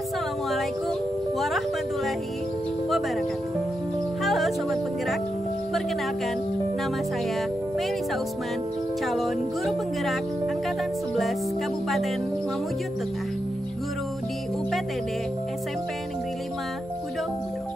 Assalamualaikum warahmatullahi wabarakatuh. Halo Sobat Penggerak, perkenalkan nama saya Melisa Usman, calon guru penggerak Angkatan 11 Kabupaten Mamuju Tengah, guru di UPTD SMP Negeri 5 Budong Budong.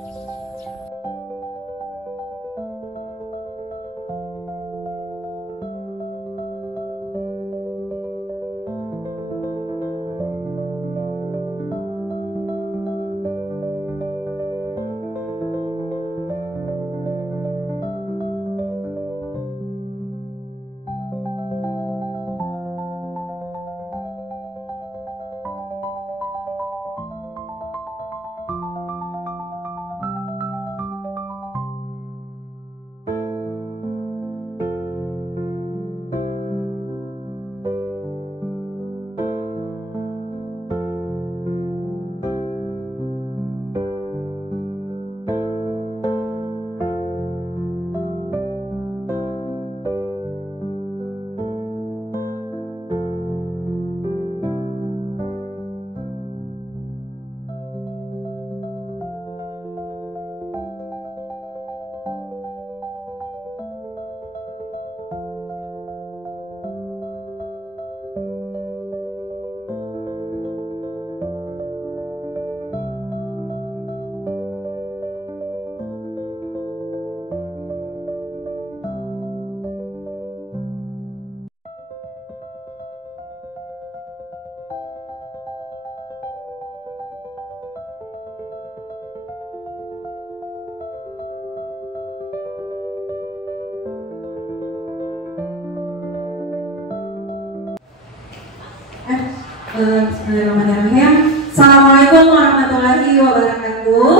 Bismillahirrahmanirrahim. Assalamualaikum warahmatullahi wabarakatuh.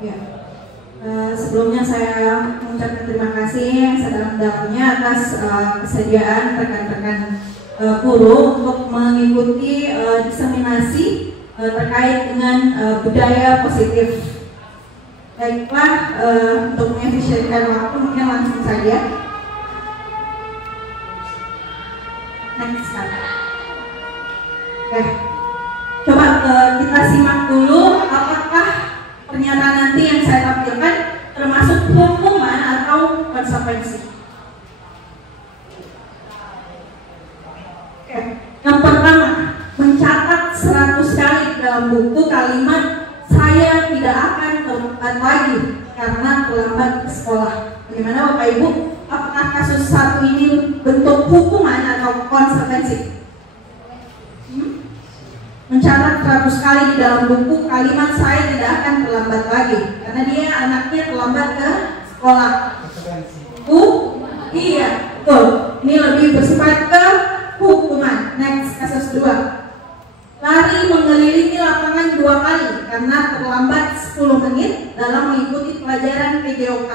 Ya. Sebelumnya saya mengucapkan terima kasih yang sedalam-dalamnya atas kesediaan rekan-rekan guru untuk mengikuti diseminasi terkait dengan budaya positif. Baiklah, untuk mengefisienkan waktu mungkin langsung saja. Next slide. Oke, coba kita simak dulu apakah pernyataan nanti yang saya tampilkan termasuk hukuman atau konsekuensi. Oke, yang pertama, mencatat 100 kali dalam buku kalimat saya tidak akan terlambat lagi karena terlambat ke sekolah. Bagaimana Bapak Ibu? Apakah kasus satu ini bentuk hukuman atau konsekuensi? Mencatat 100 kali di dalam buku kalimat saya tidak akan terlambat lagi karena dia anaknya terlambat ke sekolah. Iya, betul. Ini lebih bersifat ke hukuman. Next, kasus 2. Lari mengelilingi lapangan 2 kali karena terlambat 10 menit dalam mengikuti pelajaran PJOK.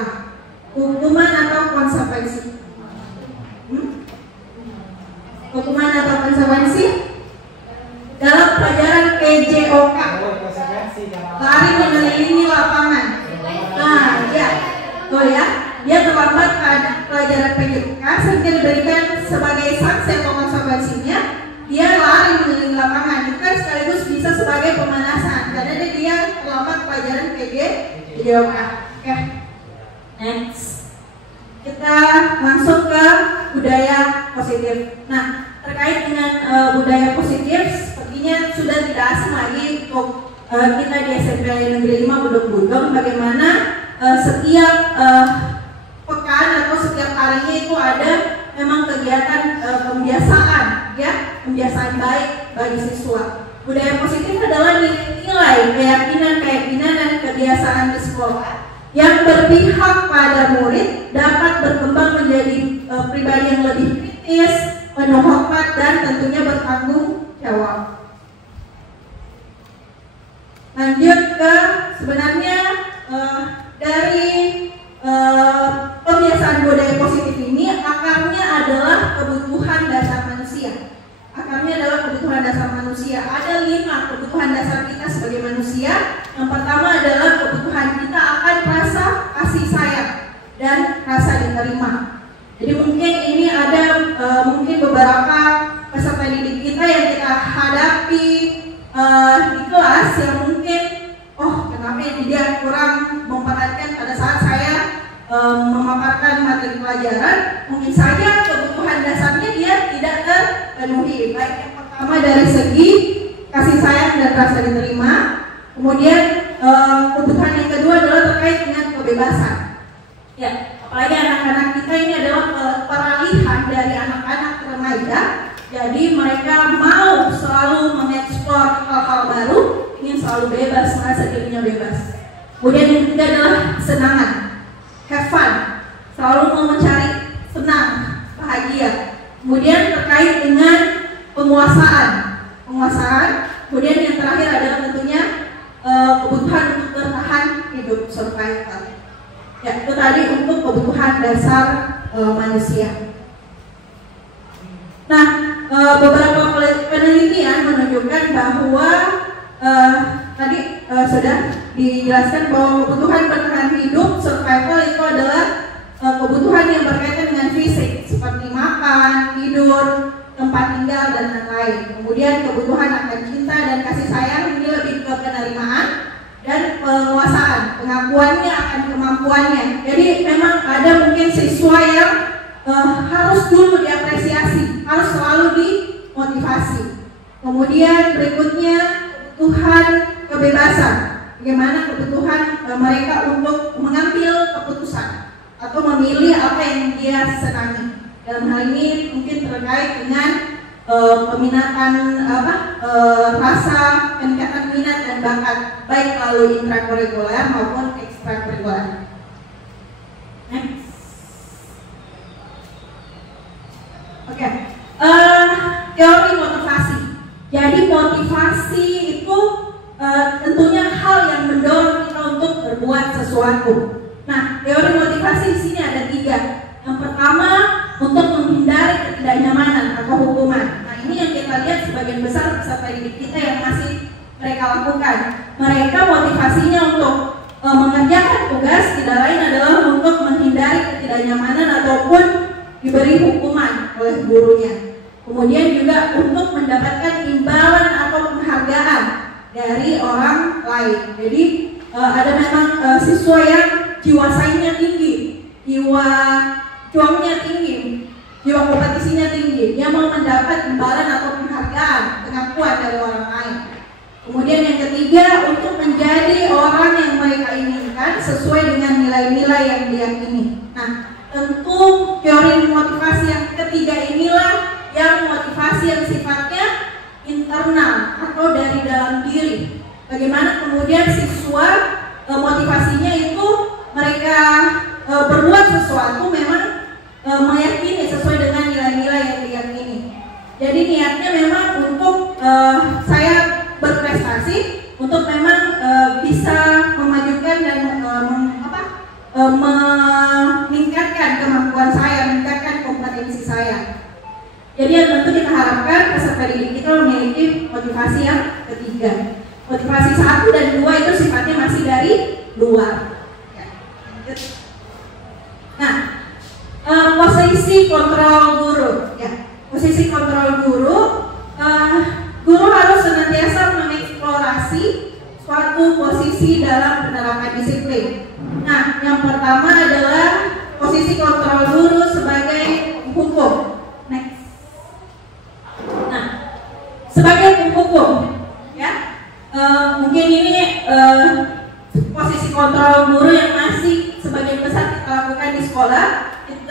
Hukuman atau konsekuensi? Hukuman atau konsekuensi? Dalam pelajaran PJOK, lari mengelilingi lapangan. Nah, ya, tuh ya, dia terlambat pada pelajaran PJOK sehingga diberikan sebagai sanksi atau konsekuensinya dia lari mengelilingi lapangan. Itu kan sekaligus bisa sebagai pemanasan karena dia terlambat pelajaran PJOK. Oke, next, kita langsung ke budaya positif. Nah, terkait dengan budaya positif sepertinya sudah tidak asing lagi untuk kita di SMP Negeri 5 Budong-Budong bagaimana setiap pekan atau setiap harinya itu ada memang kegiatan pembiasaan, ya, pembiasaan baik bagi siswa. Budaya positif adalah nilai, keyakinan dan kebiasaan di sekolah yang berpihak pada murid dapat berkembang menjadi pribadi yang lebih kritis, penuh hormat dan tentunya bertanggung jawab. Lanjut ke sebenarnya dari pembiasaan kasih sayang dan rasa diterima. Jadi mungkin ini ada mungkin beberapa peserta didik kita yang kita hadapi di kelas yang mungkin kenapa dia kurang memperhatikan pada saat saya memaparkan materi pelajaran. Mungkin saja kebutuhan dasarnya dia tidak terpenuhi, baik yang pertama dari segi kasih sayang dan rasa diterima, kemudian kebutuhan yang kedua adalah terkait dengan kebebasan. Ya, apalagi anak-anak kita ini adalah peralihan dari anak-anak remaja, jadi mereka mau selalu mengeksplor hal-hal baru, ingin selalu bebas, merasa dirinya bebas. Kemudian yang ketiga adalah kesenangan, have fun, selalu mau mencari senang, bahagia. Kemudian terkait dengan penguasaan. Kemudian yang terakhir adalah tentunya kebutuhan untuk bertahan hidup, survival. Ya, itu tadi untuk kebutuhan dasar manusia. Nah, beberapa penelitian menunjukkan bahwa tadi sudah dijelaskan bahwa kebutuhan bertahan hidup, survival itu adalah kebutuhan yang berkaitan dengan fisik seperti makan, tidur, tempat tinggal dan lain-lain. Kemudian kebutuhan akan cinta dan kasih sayang ini lebih ke penerimaan dan penguasaan, pengakuannya akan kemampuannya. Jadi memang ada mungkin siswa yang harus dulu diapresiasi, harus selalu dimotivasi. Kemudian berikutnya kebutuhan kebebasan, bagaimana kebutuhan mereka untuk mengambil keputusan atau memilih apa yang dia senangi. Dalam hal ini mungkin terkait dengan peminatan rasa peningkatan minat dan bakat baik melalui intrakurikuler maupun ekstrakurikuler. Next. Oke. Teori motivasi. Jadi motivasi itu tentunya hal yang mendorong kita untuk berbuat sesuatu. Nah, teori motivasi di sini ada 3. Yang pertama, untuk menghindari ketidaknyamanan atau hukuman. Nah, ini yang kita lihat sebagian besar peserta didik kita yang masih mereka lakukan. Mereka motivasinya untuk mengerjakan tugas tidak lain adalah untuk menghindari ketidaknyamanan ataupun diberi hukuman oleh gurunya. Kemudian juga untuk mendapatkan imbalan atau penghargaan dari orang lain. Jadi ada memang siswa yang jiwa saingnya tinggi, jiwa juangnya tinggi, jiwa kompetisinya tinggi. Dia mau mendapat imbalan atau penghargaan, pengakuan dari orang lain. Kemudian yang ketiga, untuk menjadi orang yang mereka inginkan sesuai dengan nilai-nilai yang diyakini. Nah, tentu teori motivasi yang ketiga inilah yang motivasi yang sifatnya internal atau dari dalam diri. Bagaimana kemudian siswa motivasinya itu mereka berbuat sesuatu memang meyakini sesuai dengan nilai-nilai yang diyakini. Jadi niatnya memang untuk saya berprestasi, untuk memang bisa memajukan dan meningkatkan kemampuan saya, meningkatkan kompetensi saya. Jadi yang tentu kita harapkan peserta didik kita memiliki motivasi yang ketiga. Motivasi 1 dan 2 itu sifatnya masih dari luar. Nah, posisi kontrol guru. Ya, posisi kontrol guru, guru harus senantiasa mengeksplorasi suatu posisi dalam penerapan disiplin. Nah, yang pertama adalah posisi kontrol guru sebagai penghukum. Next. Nah, sebagai penghukum, ya, mungkin ini posisi kontrol guru yang masih sebagian besar kita lakukan di sekolah.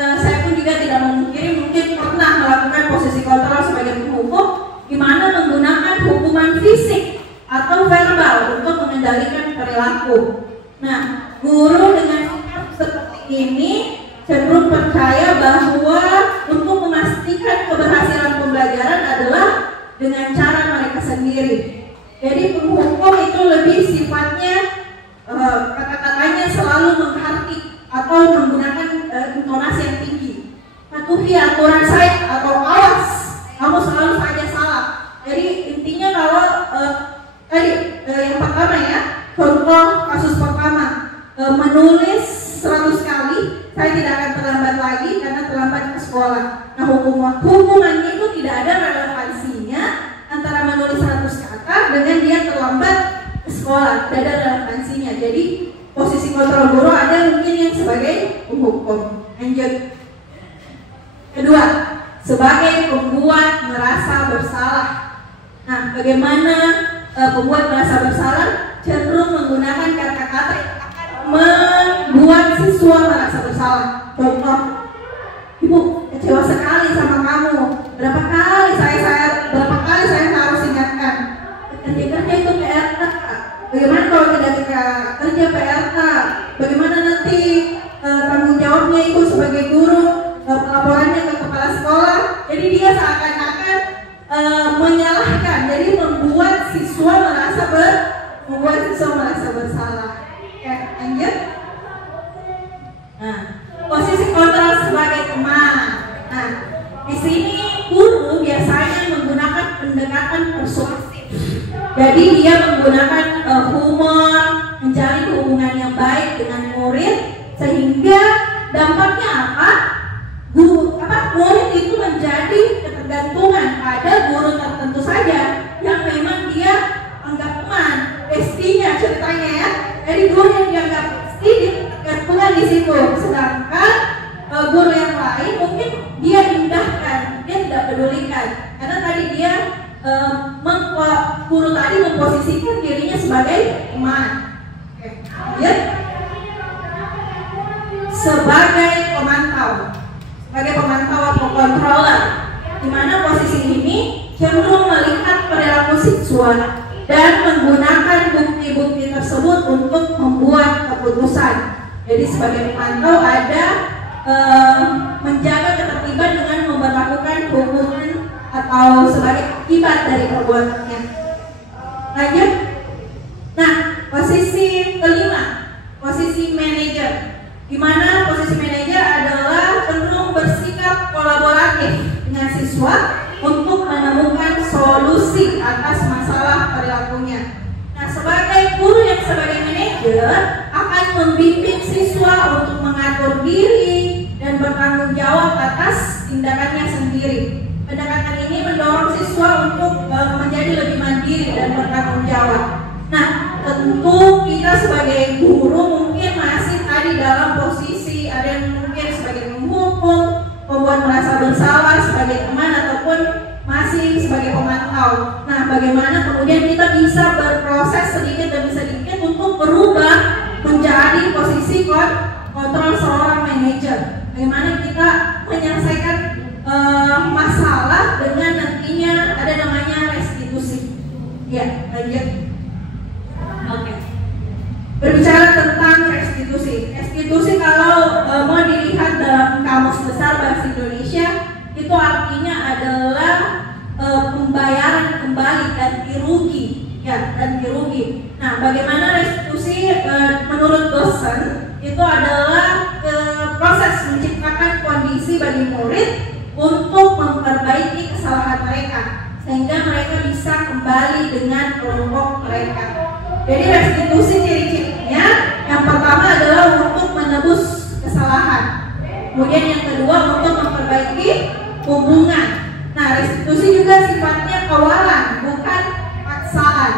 Saya pun juga tidak memungkiri mungkin pernah melakukan posisi kontrol sebagai penghukum, di mana menggunakan hukuman fisik atau verbal untuk mengendalikan perilaku. Nah, guru dengan sikap seperti ini cenderung percaya bahwa untuk memastikan keberhasilan pembelajaran adalah dengan cara mereka sendiri. Jadi penghukum itu lebih sifatnya kata-katanya selalu menghakimi atau menggunakan intonasi yang tinggi. Patuhi aturan saya atau awas, kamu selalu saja salah. Jadi intinya kalau tadi yang pertama ya, contoh kasus pertama, menulis 100 kali, saya tidak akan terlambat lagi karena terlambat ke sekolah. Nah, hukumannya itu tidak ada relevansinya antara menulis 100 kata dengan dia terlambat ke sekolah, tidak ada relevansinya. Jadi posisi kontrol guru ada mungkin yang sebagai penghukum. Lanjut. Kedua, sebagai pembuat merasa bersalah. Nah, bagaimana pembuat merasa bersalah? Cenderung menggunakan kata-kata yang akan membuat siswa merasa bersalah. Contoh, Ibu kecewa sekali sama kamu. Berapa kali saya harus ingatkan. Kerja itu PRK. Bagaimana kalau tidak kerja PRK? Bagaimana nanti tanggung jawabnya Ibu sebagai guru, pelaporannya ke kepala sekolah? Jadi dia seakan-akan menyalahkan. Jadi membuat siswa merasa bersalah. Oke, lanjut. Nah, posisi kontrol sebagai teman. Nah, di sini guru biasanya menggunakan pendekatan persuasif. Jadi dia menggunakan humor, mencari hubungan yang baik dengan murid, sehingga dampaknya apa? Murid itu menjadi ketergantungan pada guru tertentu saja yang memang dia anggap teman, bestinya ceritanya ya. Jadi guru yang dianggap besti dia ketergantungan di situ, sedangkan guru yang lain mungkin dia indahkan, dia tidak pedulikan, karena tadi dia guru tadi memposisikan dirinya sebagai teman. Oke, lanjut. Sebagai pemantau atau controller, di mana posisi ini cenderung melihat perilaku siswa dan menggunakan bukti-bukti tersebut untuk membuat keputusan. Jadi sebagai pemantau ada menjaga ketertiban dengan memperlakukan hukuman atau sebagai akibat dari perbuatannya. Lanjut. Nah, posisi kelima, posisi manajer, di mana posisi manajer adalah cenderung bersikap kolaboratif dengan siswa untuk menemukan solusi atas masalah perilakunya. Nah, sebagai guru yang sebagai manajer akan membimbing siswa untuk mengatur diri dan bertanggung jawab atas tindakannya sendiri. Pendekatan ini mendorong siswa untuk menjadi lebih mandiri dan bertanggung jawab. Nah, tentu kita sebagai guru mungkin masih tadi dalam posisi ada yang mungkin sebagai menghukum, membuat merasa bersalah sebagai teman, ataupun masih sebagai pemantau. Nah, bagaimana kemudian kita bisa berproses sedikit demi sedikit untuk berubah menjadi posisi kontrol seorang manajer. Bagaimana kita menyelesaikan masalah dengan nantinya ada namanya restitusi. Ya, lanjut. Oke. Berbicara tentang restitusi. Restitusi kalau mau dilihat dalam Kamus Besar Bahasa Indonesia, itu artinya adalah pembayaran kembali, ganti rugi. Ya, ganti rugi. Nah, bagaimana restitusi menurut dosen itu adalah proses menciptakan kondisi bagi murid untuk memperbaiki kesalahan mereka sehingga mereka bisa kembali dengan kelompok mereka. Jadi restitusi ciri-cirinya yang pertama adalah untuk menebus kesalahan. Kemudian yang kedua untuk memperbaiki hubungan. Nah, restitusi juga sifatnya kawalan, bukan paksaan.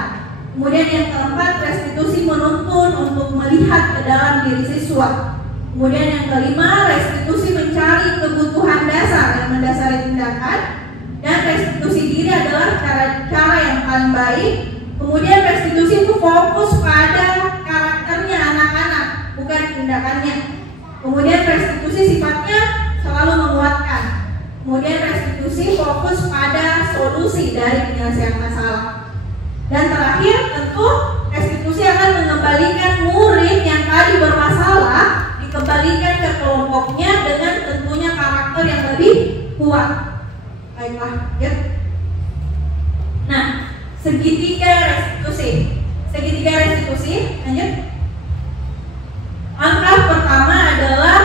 Kemudian yang keempat, restitusi menuntun untuk melihat ke dalam diri siswa. Kemudian yang kelima, restitusi mencari kebutuhan dasar yang mendasari tindakan. Dan restitusi diri adalah cara yang paling baik. Kemudian restitusi itu fokus pada karakternya anak-anak, bukan tindakannya. Kemudian restitusi sifatnya selalu menguatkan. Kemudian restitusi fokus pada solusi dari penyelesaian masalah. Dan terakhir tentu restitusi akan mengembalikan murid yang tadi bermasalah, dikembalikan ke kelompoknya dengan tentunya karakter yang lebih kuat. Baiklah, ya. Nah, segitiga restitusi, lanjut. Langkah pertama adalah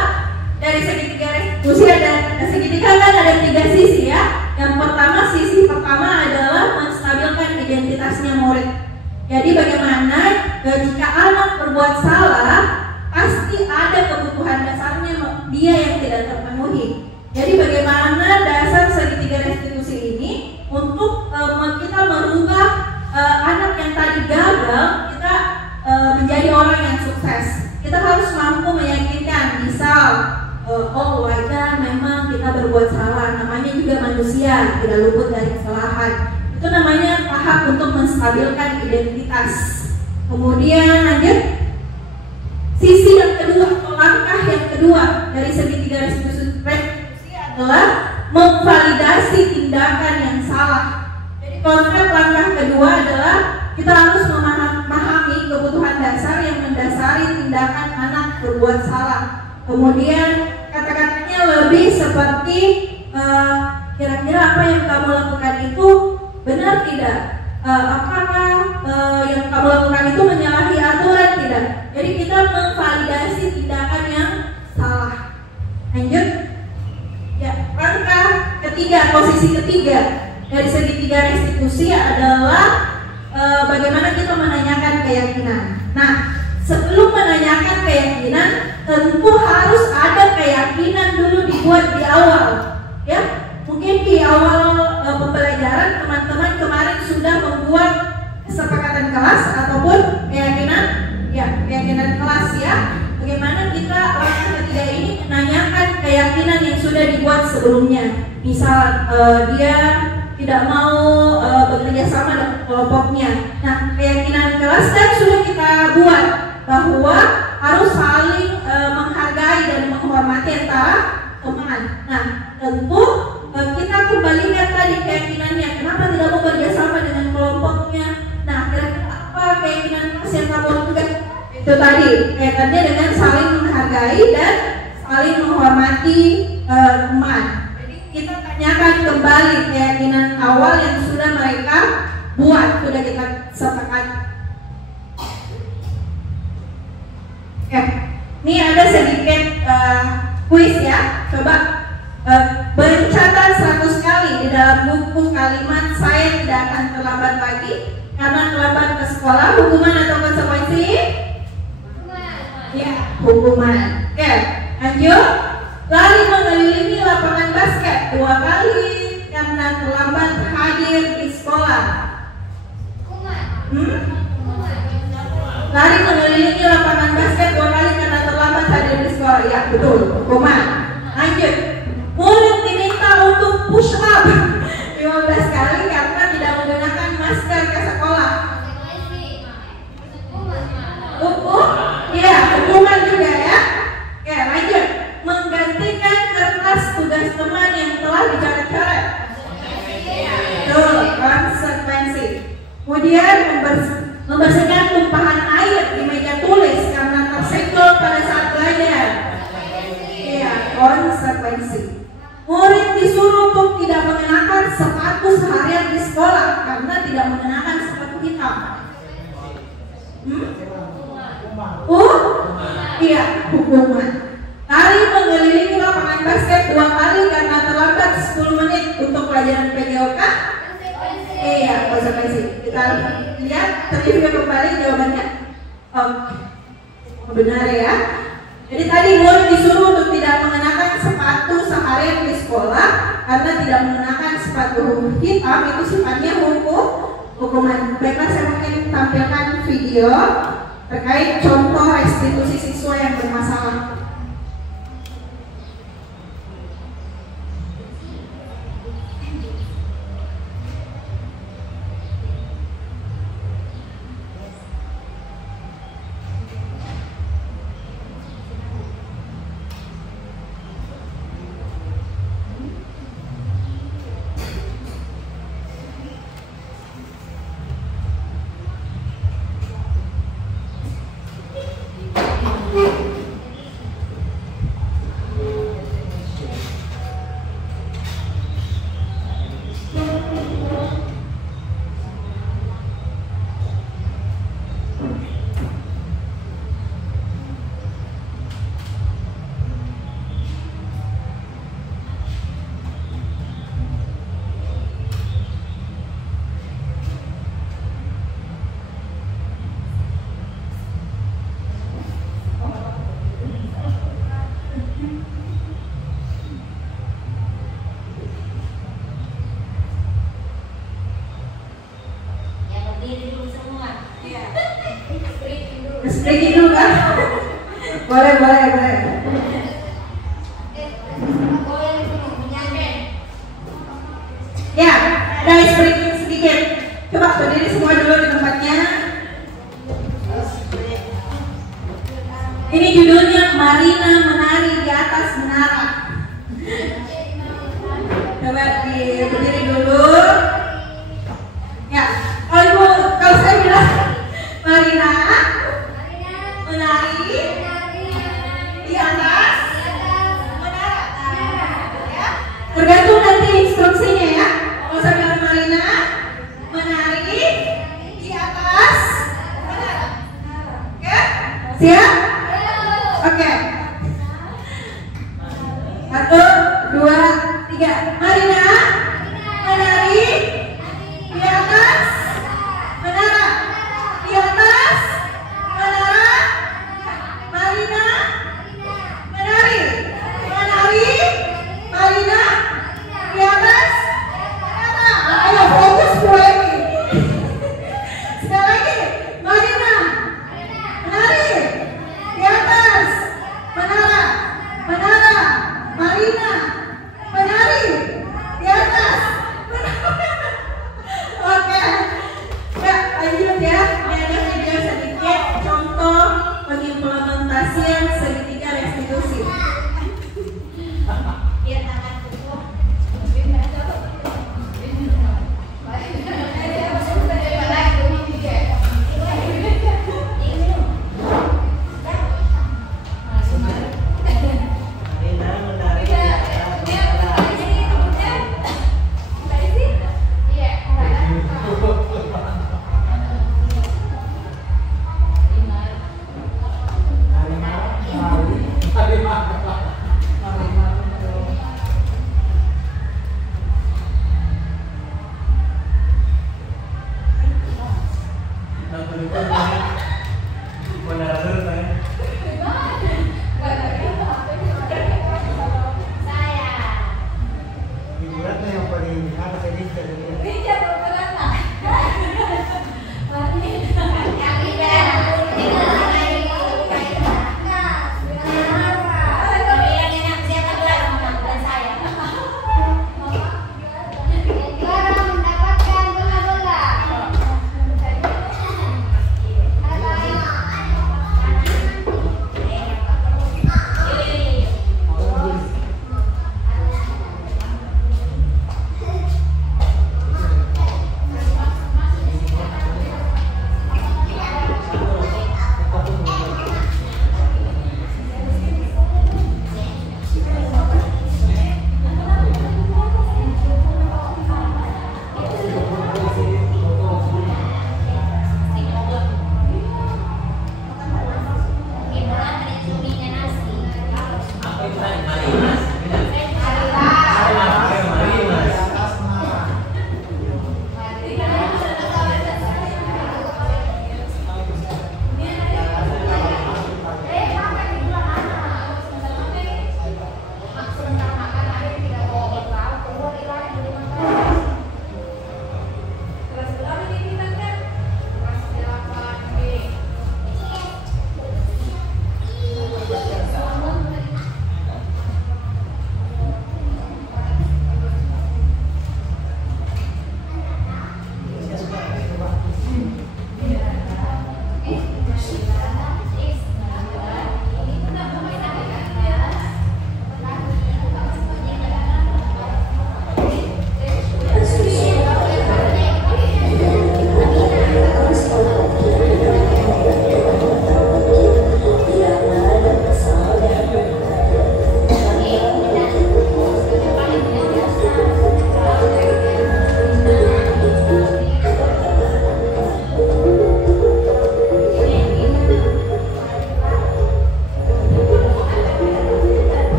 dari segitiga restitusi segitiga kan ada 3 sisi ya. Yang pertama, sisi pertama adalah menstabilkan identitasnya murid. Jadi bagaimana jika anak berbuat salah, pasti ada kebutuhan dia yang tidak terpenuhi. Jadi bagaimana dasar segitiga restitusi ini untuk kita merubah anak yang tadi gagal, kita menjadi orang yang sukses. Kita harus mampu meyakinkan, misal oh wajar memang kita berbuat salah, namanya juga manusia, tidak luput dari kesalahan. Itu namanya tahap untuk menstabilkan identitas. Kemudian lanjut, sisi yang kedua atau langkah yang kedua dari segitiga restitusi adalah memvalidasi tindakan yang salah. Jadi konsep langkah kedua adalah kita harus memahami kebutuhan dasar yang mendasari tindakan anak berbuat salah. Kemudian kata-katanya lebih seperti kira-kira apa yang kamu lakukan itu benar tidak? Apakah yang kamu lakukan itu menyalahi aturan tidak? Jadi kita memvalidasi tindakan yang salah. Lanjut. Ya, langkah ketiga, posisi ketiga dari segitiga restitusi adalah bagaimana kita menanyakan keyakinan. Nah, sebelum menanyakan keyakinan, tentu harus ada keyakinan dulu dibuat di awal. Ya, mungkin di awal pembelajaran teman-teman kemarin sudah membuat kesepakatan kelas ataupun keyakinan, ya keyakinan kelas ya. Bagaimana kita langkah ketiga ini menanyakan keyakinan yang sudah dibuat sebelumnya. Misal dia tidak mau bekerja sama dengan kelompoknya. Nah, keyakinan kelas kan sudah kita buat bahwa harus saling menghargai dan menghormati antara teman. Nah, tentu kita kembalikan tadi keyakinannya. Kenapa tidak mau bekerja sama dengan kelompoknya? Nah, kira-kira apa keyakinan kelas yang kamu lakukan? Itu tadi kaitannya dengan saling menghargai dan saling menghormati teman. Jadi kita tanyakan kembali keyakinan awal yang sudah mereka buat, sudah kita sepakat. Oke, ini ada sedikit kuis ya. Coba bercatat 100 kali di dalam buku kalimat saya tidak akan terlambat lagi karena terlambat ke sekolah. Hukuman atau konsekuensi? Ya, hukuman. Oke, lanjut. Lari mengelilingi lapangan basket 2 kali karena terlambat hadir di sekolah. Lari mengelilingi lapangan basket 2 kali karena terlambat hadir di sekolah. Ya, betul, hukuman. Lanjut. Murid diminta untuk push up 15 kali karena tidak menggunakan masker ke sekolah. Iya, hukuman juga ya. Oke, lanjut. Menggantikan kertas tugas teman yang telah dicoret-coret. Betul, konsekuensi. Kemudian membersihkan tumpahan air di meja tulis karena tersenggol pada saat belajar. Iya, konsekuensi. Murid disuruh untuk tidak mengenakan sepatu seharian di sekolah karena tidak mengenakan sepatu hitam. Iya, hukuman. Lari mengelilingi lapangan basket 2 kali karena terlambat 10 menit untuk pelajaran PJOK. Iya, konsekuensi. Kita lihat terjadi kembali jawabannya. Benar ya. Jadi tadi murid disuruh untuk tidak mengenakan sepatu seharian di sekolah karena tidak mengenakan sepatu hitam, itu sifatnya hukuman. Baiklah, saya mungkin tampilkan video terkait contoh restitusi siswa yang bermasalah. Boleh, boleh, boleh. Ya, guys, breaking sedikit. Coba berdiri semua dulu di tempatnya. Ini judulnya Marina menari di atas menara. Coba berdiri dulu. Ya, kalau saya bilang Marina menari di atas menara. Ya, tergantung nanti instruksinya ya. Kalau saya bilang Marina menari di atas menara. Oke? Siap? Oke. 1, 2, 3. Marina menari di atas menara. Di atas menara. Marina menari. Menari. Marina di atas menara. Ayo fokus mulai. Sekali lagi. Marina menari di atas menara. Menara. Marina menari di atas menara. Oke.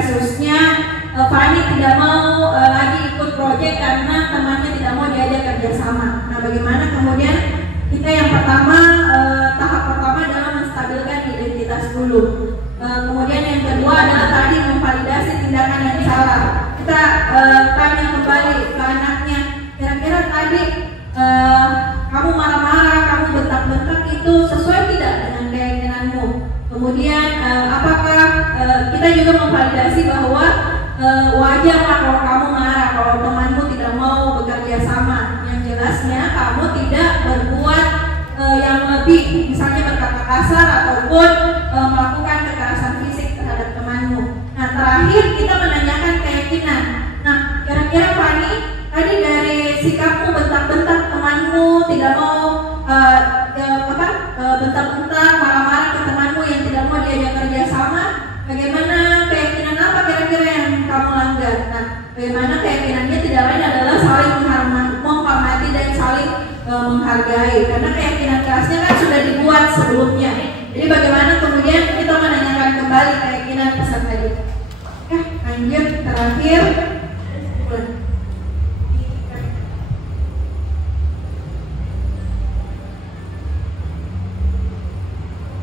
kasusnya Fani tidak mau lagi ikut proyek karena temannya tidak mau diajak kerjasama. Nah, bagaimana kemudian kita yang pertama, tahap pertama adalah menstabilkan identitas dulu. Kemudian yang kedua adalah tadi memvalidasi tindakan yang salah. Kita tanya kembali ke anaknya, kira-kira tadi kamu marah-marah, kamu bentak-bentak itu sesuai tidak dengan keyakinanmu? Kemudian apakah kita juga memvalidasi bahwa wajarlah kalau kamu marah, kalau temanmu tidak mau bekerja sama. Yang jelasnya kamu tidak berbuat yang lebih, misalnya berkata kasar ataupun melakukan kekerasan fisik terhadap temanmu. Nah, terakhir kita menanyakan keyakinan. Nah, kira-kira Fani, tadi dari sikapmu bentak-bentak temanmu, tidak mau bentak-bentak, marah-marah ke temanmu yang tidak mau diajak kerja sama, bagaimana keyakinan apa kira-kira yang kamu langgar? Nah, bagaimana keyakinannya tidak lain adalah saling menghormati dan saling menghargai, karena keyakinan kelasnya kan sudah dibuat sebelumnya. Jadi bagaimana kemudian kita menanyakan kembali keyakinan peserta didik. Lanjut terakhir.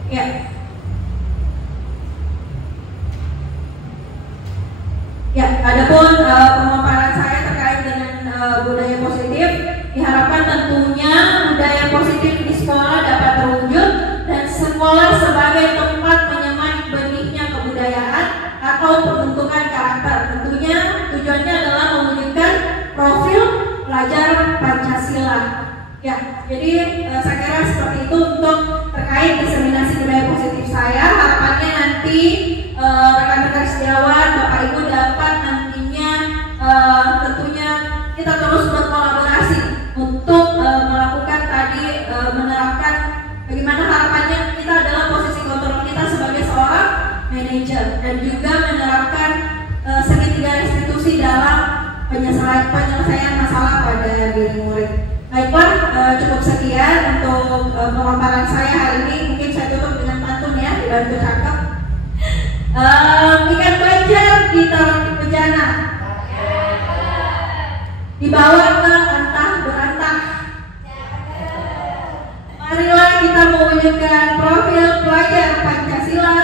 Ya. Ya, adapun pemaparan saya terkait dengan budaya positif, diharapkan tentunya budaya positif di sekolah dapat terwujud dan sekolah sebagai tempat menyemai benihnya kebudayaan atau pembentukan karakter. Tentunya tujuannya adalah mewujudkan profil pelajar Pancasila. Ya, jadi saya kira seperti itu untuk terkait diseminasi budaya positif saya. Harapannya nanti rekan-rekan sejawat, Bapak Ibu dapat nantinya tentunya kita terus berkolaborasi untuk melakukan tadi menerapkan bagaimana harapannya kita adalah posisi kontrol kita sebagai seorang manajer dan juga menerapkan segitiga restitusi dalam penyelesaian masalah pada diri murid. Baiklah, cukup sekian untuk pemaparan saya hari ini. Mungkin saya tutup dengan pantun ya, dibantu cakep. Ikan banjar ditaruh di bejana, dibawa ke antah berantah. Marilah kita mewujudkan profil pelajar Pancasila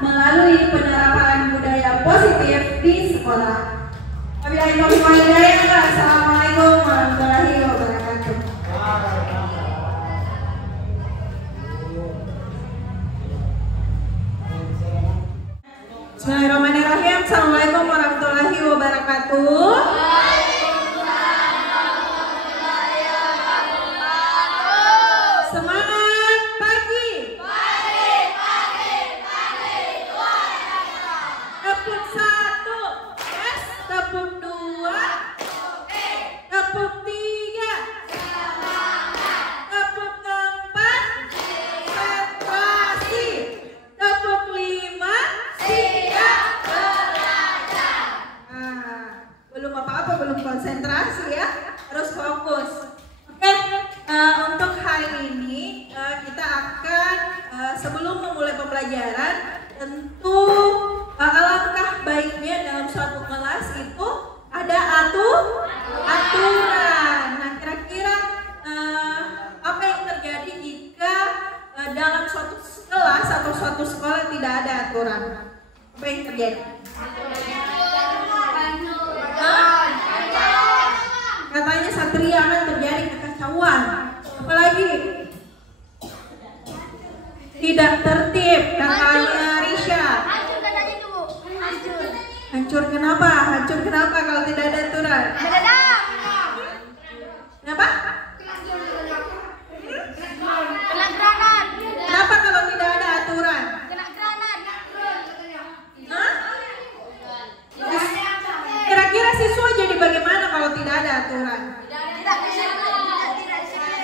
melalui penerapan budaya positif di sekolah. Assalamualaikum warahmatullahi wabarakatuh. Bismillahirrahmanirrahim. Assalamualaikum warahmatullahi wabarakatuh. Semangat pagi. Tepuk 1, yes. Tepuk 2, tepuk 3, tepuk 4, konsentrasi. Tepuk 5, siap belajar. Belum apa-apa, belum konsentrasi ya, harus fokus. Oke, untuk hari ini kita akan sebelum memulai pembelajaran, tentu alangkah baiknya dalam suatu kelas itu ada aturan. Nah, kira-kira apa yang terjadi jika dalam suatu kelas atau suatu sekolah tidak ada aturan? Apa yang terjadi? Katanya satria akan terjadi kekacauan. Apalagi tidak tertib, katanya Risha. Hancur kenapa? Hancur kenapa kalau tidak ada aturan? Kenapa? Kenapa kalau tidak ada aturan? Kira-kira siswa jadi bagaimana kalau tidak ada aturan?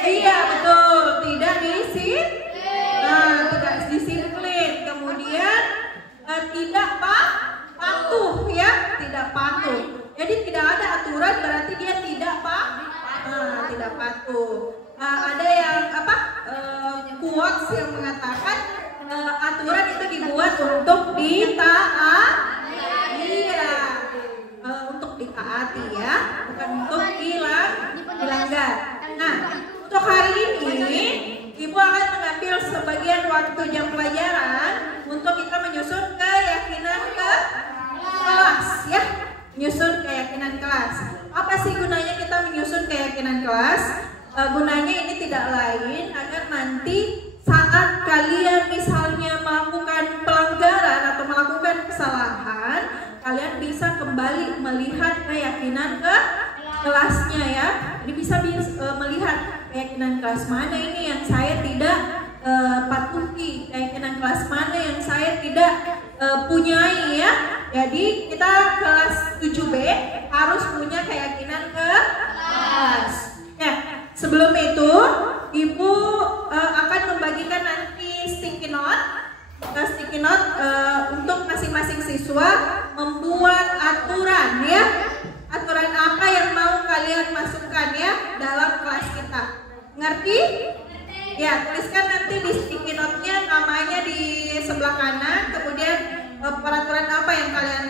Iya, betul, tidak disiplin. Kemudian tidak patuh ya, tidak patuh. Jadi tidak ada aturan berarti dia tidak patuh. Ada yang quotes yang mengatakan aturan itu dibuat untuk ditaati. kelas. Apa sih gunanya kita menyusun keyakinan kelas? Gunanya ini tidak lain agar nanti saat kalian misalnya melakukan pelanggaran atau melakukan kesalahan, kalian bisa kembali melihat keyakinan ke kelasnya ya. Jadi bisa melihat keyakinan kelas mana ini yang saya tidak patuhi, keyakinan kelas mana yang saya tidak punyai ya. Jadi kita kelas 7B harus punya keyakinan ke kelas. Ya, sebelum itu Ibu akan membagikan nanti sticky note untuk masing-masing siswa membuat aturan ya. Aturan apa yang mau kalian masukkan ya dalam kelas kita. Ngerti? Ya, tuliskan nanti di sticky note-nya namanya di sebelah kanan, kemudian peraturan apa yang kalian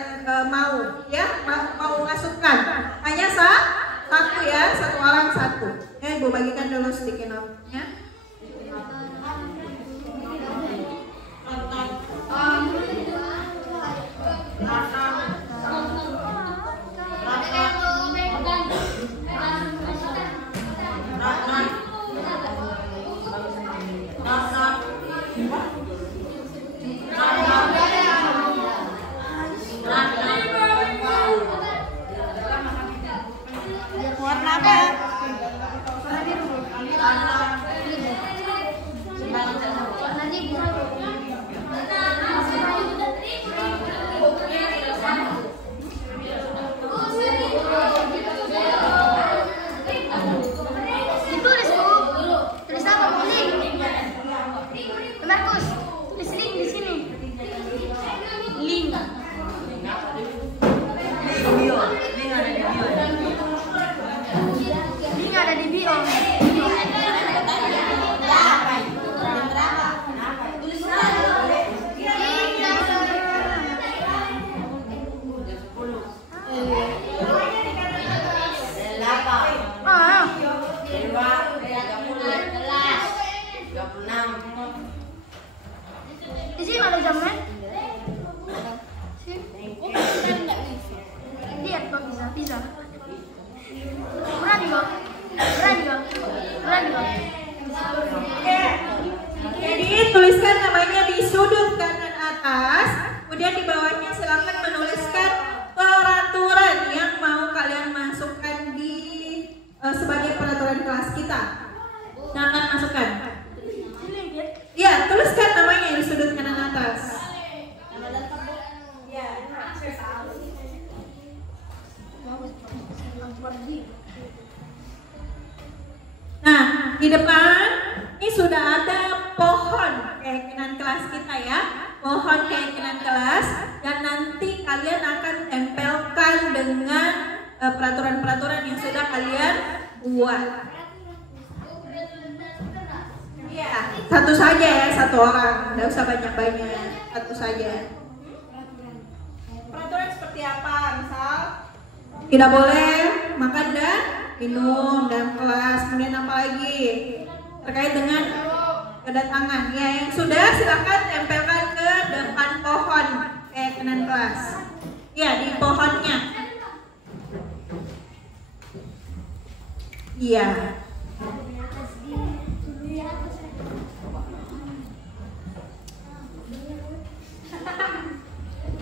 mau ya, mau masukkan. Hanya satu ya, satu orang satu. Ya, Ibu bagikan dulu sticky note-nya. Warna apa? Di sini ada jamnya. Lihat kok bisa. Berani kok. Jadi tuliskan namanya di sudut kanan atas, kemudian di bawahnya silakan menuliskan peraturan yang mau kalian masukkan di sebagai peraturan kelas kita. Silakan masukkan. Ya, tuliskan namanya di sudut kanan atas. Nah, di depan ini sudah ada pohon keyakinan kelas kita ya. Pohon keyakinan kelas, dan nanti kalian akan tempelkan dengan peraturan-peraturan yang sudah kalian buat. Iya, satu saja ya, satu orang, nggak usah banyak-banyak, satu saja. Peraturan seperti apa? Misal, tidak boleh makan dan minum dalam kelas. Kemudian apa lagi? Terkait dengan kedatangan. Ya, yang sudah silakan tempelkan ke depan pohon keyakinan kelas. Ya, di pohonnya. Iya.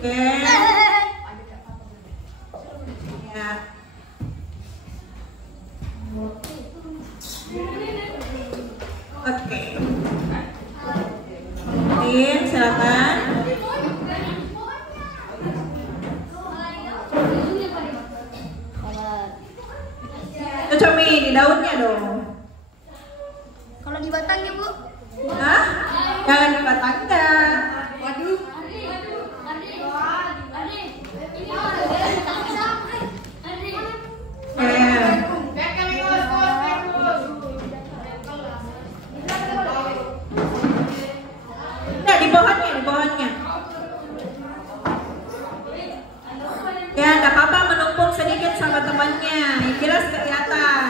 Oke. Ya. Oke. Silakan. Cocomi di daunnya dong. Kalau di batangnya, Bu? Hah? Jangan di batangnya. Waduh. Nah, di pohonnya. Ya, nggak apa-apa menumpuk sedikit sama temannya, yang jelas kelihatan.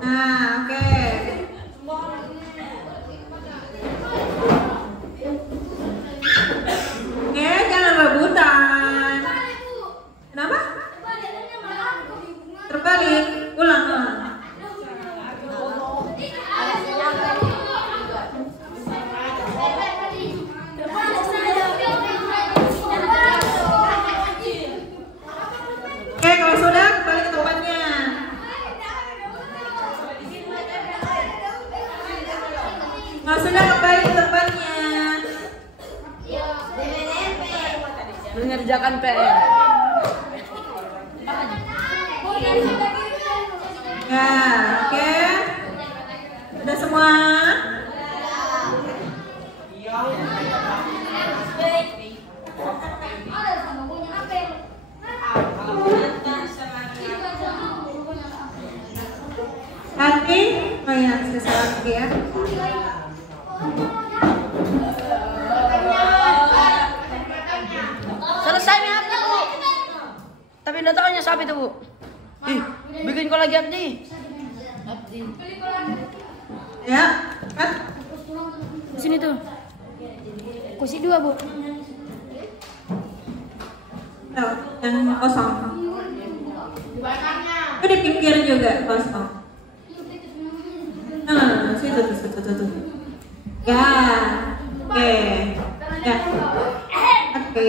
Nah, oke. Nah, sudah kembali ke tempatnya. Mengerjakan PR. Ya, oke. Sudah semua? Hati? Oh ya, saya lagi ya. Selesai nih Abdi, Bu. Tapi enggak tahunya siapa itu, Bu. Ih, bikin kau lagi Abdi. Ya, kan? Di sini tuh. Kursi 2, Bu. Tuh, yang kosong. Itu di pinggir juga kosong. Nah, situ tuh. Ya, oke. Ya, oke.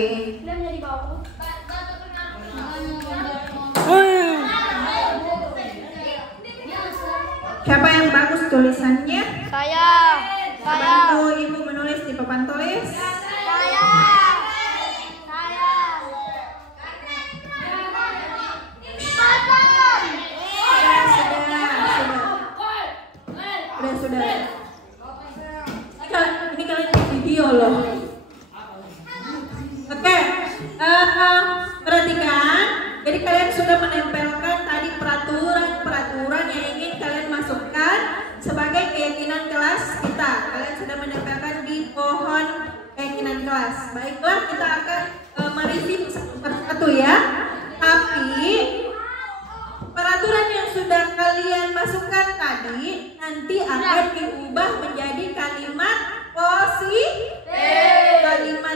Siapa yang bagus tulisannya? Saya. Bantu ibu menulis di papan tulis. Saya. Sudah. Ini kalian di video loh. Oke, perhatikan. Jadi kalian sudah menempelkan tadi peraturan yang ingin kalian masukkan sebagai keyakinan kelas kita. Kalian sudah menempelkan di pohon keyakinan kelas. Baiklah, kita akan mereview satu persatu ya. Tapi peraturan yang sudah kalian masukkan tadi nanti akan diubah menjadi kalimat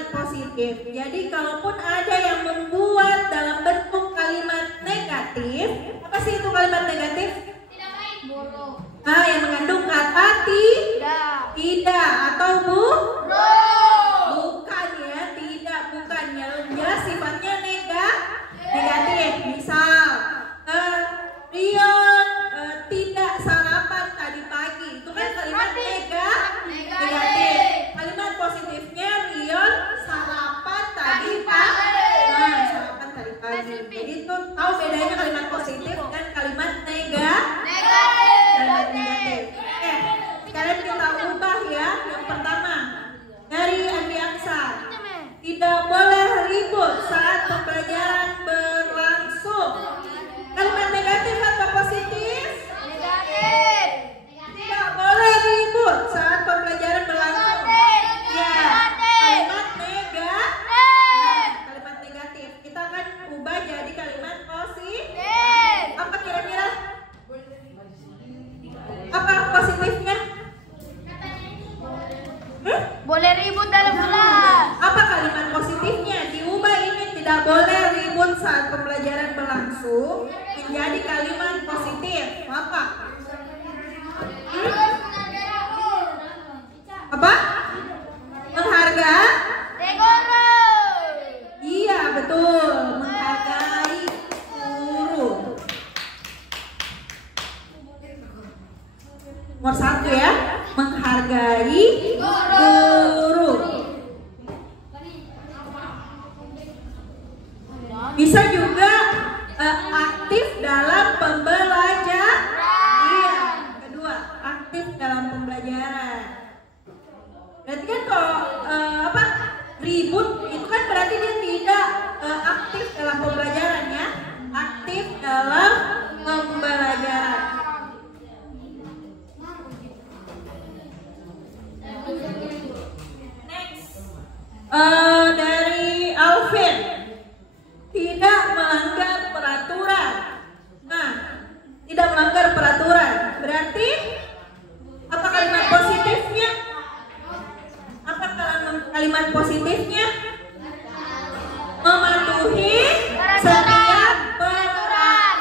positif. Jadi kalaupun ada yang membuat dalam bentuk kalimat negatif, apa sih itu kalimat negatif? Tidak baik, buruk. Nah, yang mengandung kata tidak atau bukan ya, tidak, bukan ya, jelas sifatnya negatif. Misal Rion tidak sarapan tadi pagi, itu kan kalimat negatif. Kalimat positifnya Rion sarapan tadi pagi. Nah, sarapan tadi pagi. Jadi itu tahu bedanya kalimat positif dan kalimat negatif. Kalian kita ubah ya. Yang pertama dari Andi Aksa, tidak boleh ribut saat pembelajaran berlangsung. Kalimat negatif atau positif? Negatif. Tidak boleh ribut saat pembelajaran berlangsung. Ya, kalimat negatif. Kita akan ubah jadi kalimat positif. Apa kira-kira? Apa positifnya? Boleh ribut dalam kelas. Apa kalimat positifnya? Diubah ini tidak boleh ribut saat pembelajaran berlangsung menjadi kalimat positif. Apa? Apa? Menghargai? Tegoro. Iya, betul. Menghargai guru. Nomor 1 ya. Menghargai guru. Bisa juga aktif dalam pembelajaran. Iya, kedua, aktif dalam pembelajaran. Berarti kan kalau ribut itu kan berarti dia tidak aktif dalam pembelajaran ya. Aktif dalam pembelajaran. Next, dari Alvin, tidak melanggar peraturan. Nah, tidak melanggar peraturan berarti apa kalimat positifnya? Apa kalimat positifnya? Mematuhi setiap peraturan.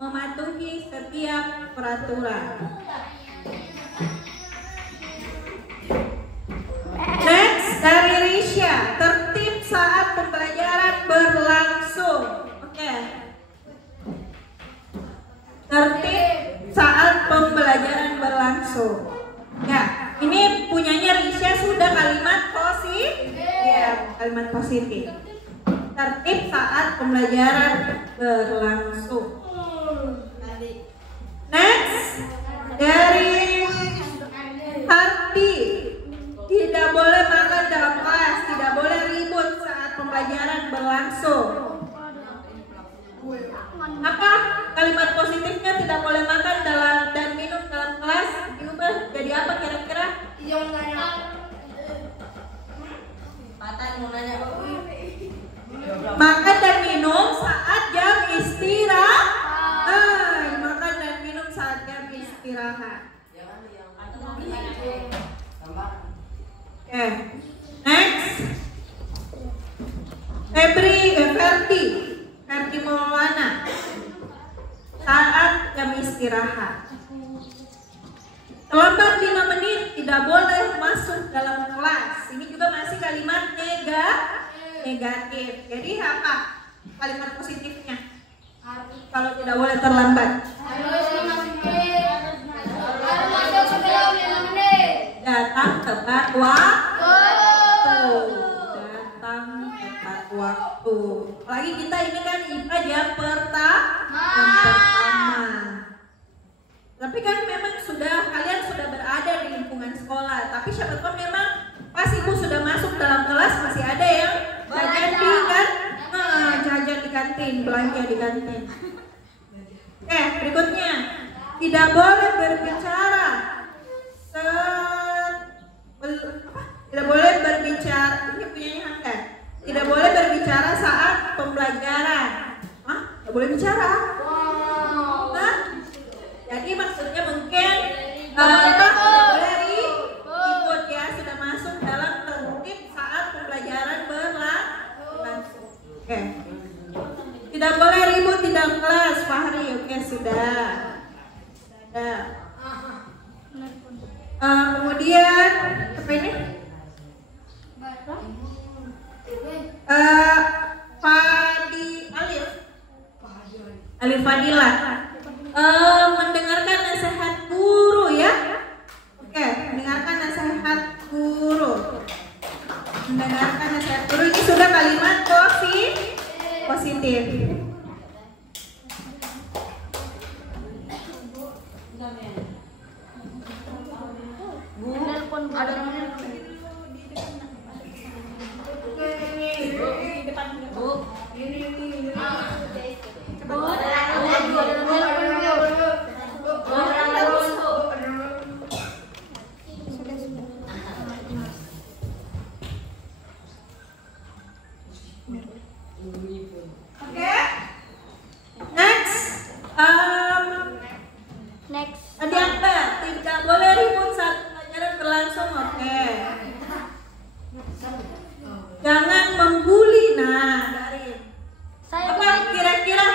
Mematuhi setiap peraturan. Next, dari Risha, tertib saat pembelajaran berlangsung. Oke. Tertib saat pembelajaran berlangsung. Ya, ini punyanya Risha sudah kalimat positif. Ya, kalimat positif. Tertib saat pembelajaran berlangsung. Next, dari Hardi. Tidak boleh makan dalam kelas, tidak boleh ribut saat pembelajaran berlangsung. Apa kalimat positifnya tidak boleh makan dan minum dalam kelas? Diubah jadi apa kira-kira? Makan dan minum saat jam istirahat. Makan dan minum saat jam istirahat. Next, Ferdi Maulana saat jam istirahat. Terlambat 5 menit tidak boleh masuk dalam kelas. Ini juga masih kalimat negatif. Jadi apa kalimat positifnya? Kalau tidak boleh terlambat. Datang tepat waktu. Datang tepat waktu. Apalagi kita ini kan IPA jam pertama. Tapi kan memang kalian sudah berada di lingkungan sekolah. Tapi siapa tahu memang pas ibu sudah masuk dalam kelas masih ada yang jajan di kantin, belanja di kantin. Berikutnya, tidak boleh berbicara. Tidak boleh berbicara. Ini punyanya Hamdan. Tidak boleh berbicara saat pembelajaran. Tidak boleh bicara. Jadi maksudnya mungkin tidak boleh ribut ya, sudah masuk dalam tertib saat pembelajaran berlangsung. Tidak boleh ribut di dalam kelas, Fahri. Sudah. Kemudian apa ini? Alif Fadilah. Mendengarkan nasihat guru ya. Mendengarkan nasihat guru. Mendengarkan nasihat guru ini sudah kalimat positif. Ada namanya. Next. Ada apa? Tidak boleh ribut saat pelajaran berlangsung. Jangan membuli. Dari apa kira-kira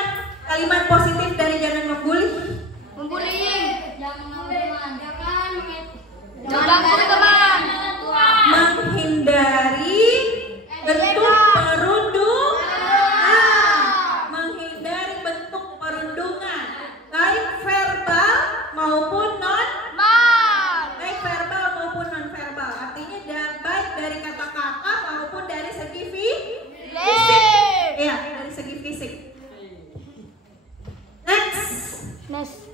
kalimat positif dari jangan membuli? Menghindari bentuk perundungan. Menghindari bentuk perundungan, baik verbal maupun non-verbal. Artinya baik dari kata-kata maupun dari segi fisik. Dari segi fisik. Next.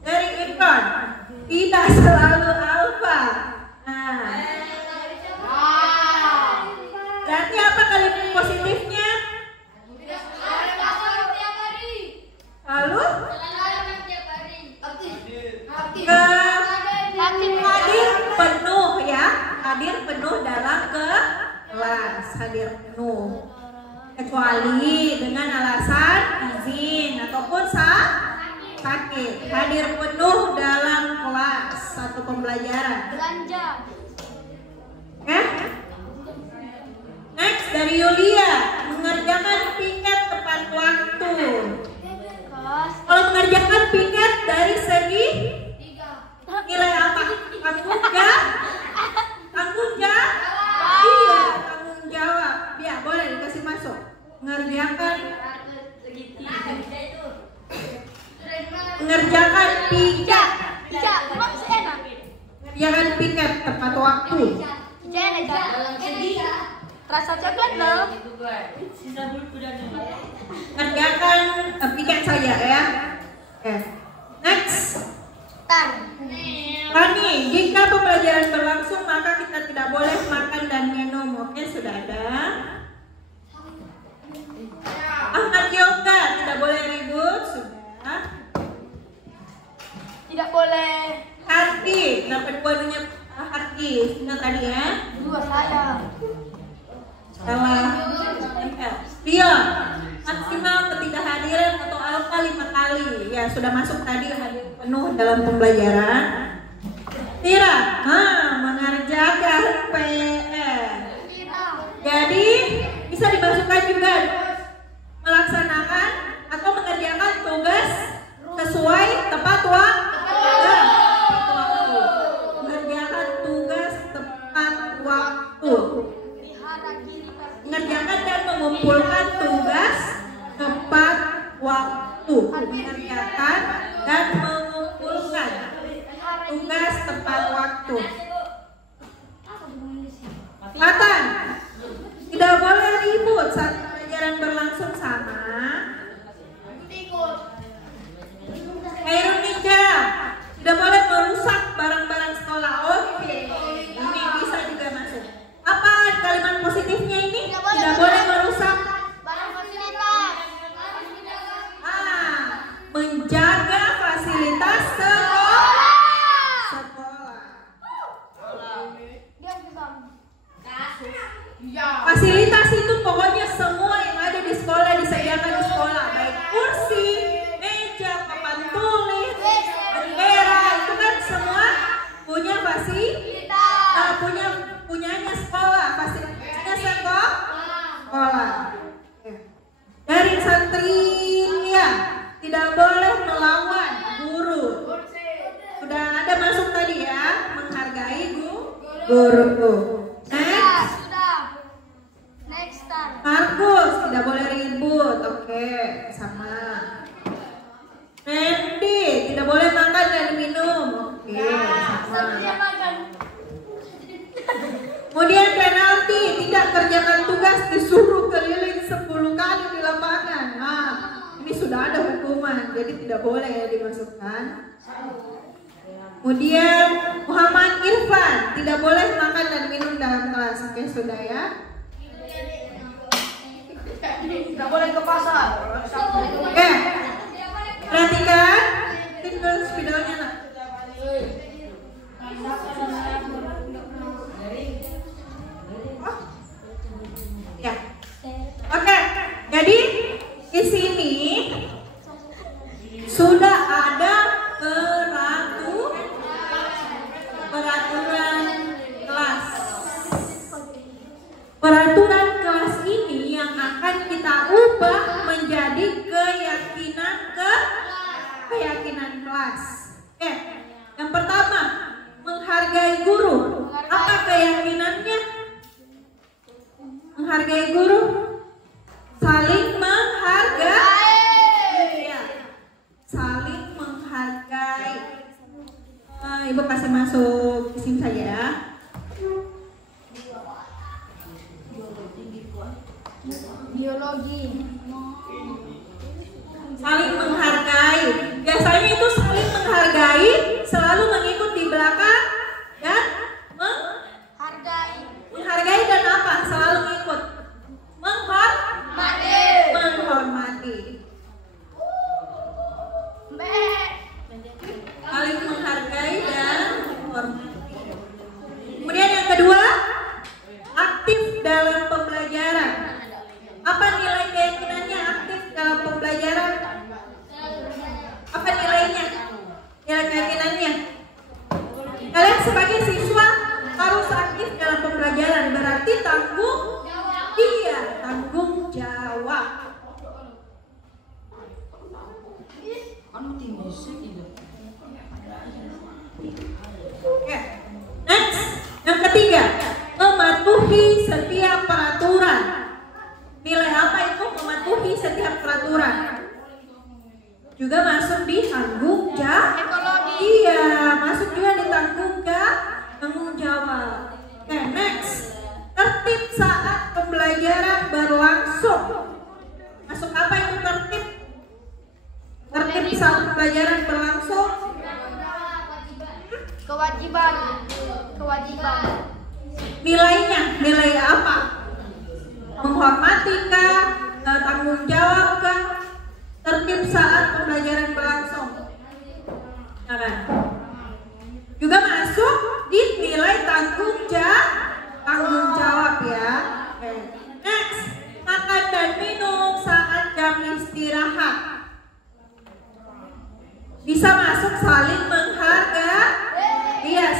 Dari Irfan, tidak selalu alfa. Berarti apa kalimat positifnya? Lalu hadir penuh ya, hadir penuh dalam kelas, hadir penuh, kecuali dengan alasan izin ataupun sakit. Hadir penuh dalam kelas satu pembelajaran. Next dari Yulia, mengerjakan piket tepat waktu. Kalau mengerjakan piket dari segi nilai apa? Tanggung jawab. Iya, tanggung jawab. Ya, boleh dikasih masuk. Mengerjakan piket. Kerjakan piket tepat waktu. Rasa coklat loh. Kerjakan piket saja ya. Oke. Next. Rani, jika pembelajaran berlangsung maka kita tidak boleh makan dan minum. Oke, sudah ada. Ahmad Yoga, tidak boleh ribut. Sudah. Tidak boleh. Harki, dapat bodohnya Harki. Sudah tadi ya. 2 saya. Salah. Rio, maksimal ketidakhadiran atau alfa 5 kali. Ya, sudah masuk tadi hadir penuh dalam pembelajaran. Tira, mengerjakan PR. Jadi bisa dimasukkan juga melaksanakan atau mengerjakan tugas sesuai tepat waktu. Mengerjakan tugas tepat waktu. Mengerjakan dan mengumpulkan tugas tepat waktu. Mengerjakan dan mengumpulkan tugas tepat waktu. Selatan, tidak boleh ribut saat pelajaran berlangsung sama. Khairul Ninja, tidak boleh merusak barang-barang sekolah. Oke, ini bisa juga masuk. Apa kalimat positifnya ini? Tidak boleh merusak. Menjaga fasilitas sekolah. Fasilitas itu pokoknya semua yang ada di sekolah disediakan di sekolah, baik kursi, meja, papan tulis, bendera, itu kan semua punya fasilitas, punyanya sekolah, fasilitasnya sekolah. Dari Satria, tidak boleh melawan guru. Sudah ada masuk tadi ya, menghargai guru. Markus, tidak boleh ribut. Oke, sama. Randy, tidak boleh makan dan minum. Oke, sama. Kemudian penalti, tidak kerjakan tugas disuruh keliling 10 kali di lapangan. Ini sudah ada hukuman, jadi tidak boleh ya dimasukkan. Kemudian Muhammad Irfan, tidak boleh makan dan minum dalam kelas. Oke, sudah ya. Tidak boleh ke pasar. Oke, perhatikan tinggal videonya nak. Ya, oke. Jadi di sini sudah ada peraturan kelas. Peraturan kelas ini yang akan kita ubah menjadi keyakinan kelas. Oke, yang pertama menghargai guru. Apa keyakinannya? Menghargai guru, saling menghargai. Ya, saling menghargai. Ibu kasih masuk isim saja ya. Biologi. Saling menghargai. Biasanya itu saling menghargai selalu mengikut di belakang dan menghargai dan apa? Selalu ikut. Menghormati. Saling menghargai dan menghormati. Kemudian yang kedua, aktif dalam pembelajaran. Apa nilai keyakinannya aktif dalam pembelajaran? Apa nilainya? Nilai keyakinannya? Kalian sebagai siswa harus aktif dalam pembelajaran, berarti tanggung jawab. Oke. Next, yang ketiga, mematuhi setiap peraturan. Nilai apa itu mematuhi setiap peraturan? Juga masuk di tanggung jawab. Iya, masuk juga di tanggung jawab. Kewajiban. Nilainya, nilai apa? Menghormati kah? Tanggung jawab kah? Tertib saat pembelajaran berlangsung. Nah, juga masuk di nilai tanggung jawab ya. Okay. Next, makan dan minum saat jam istirahat. Bisa masuk saling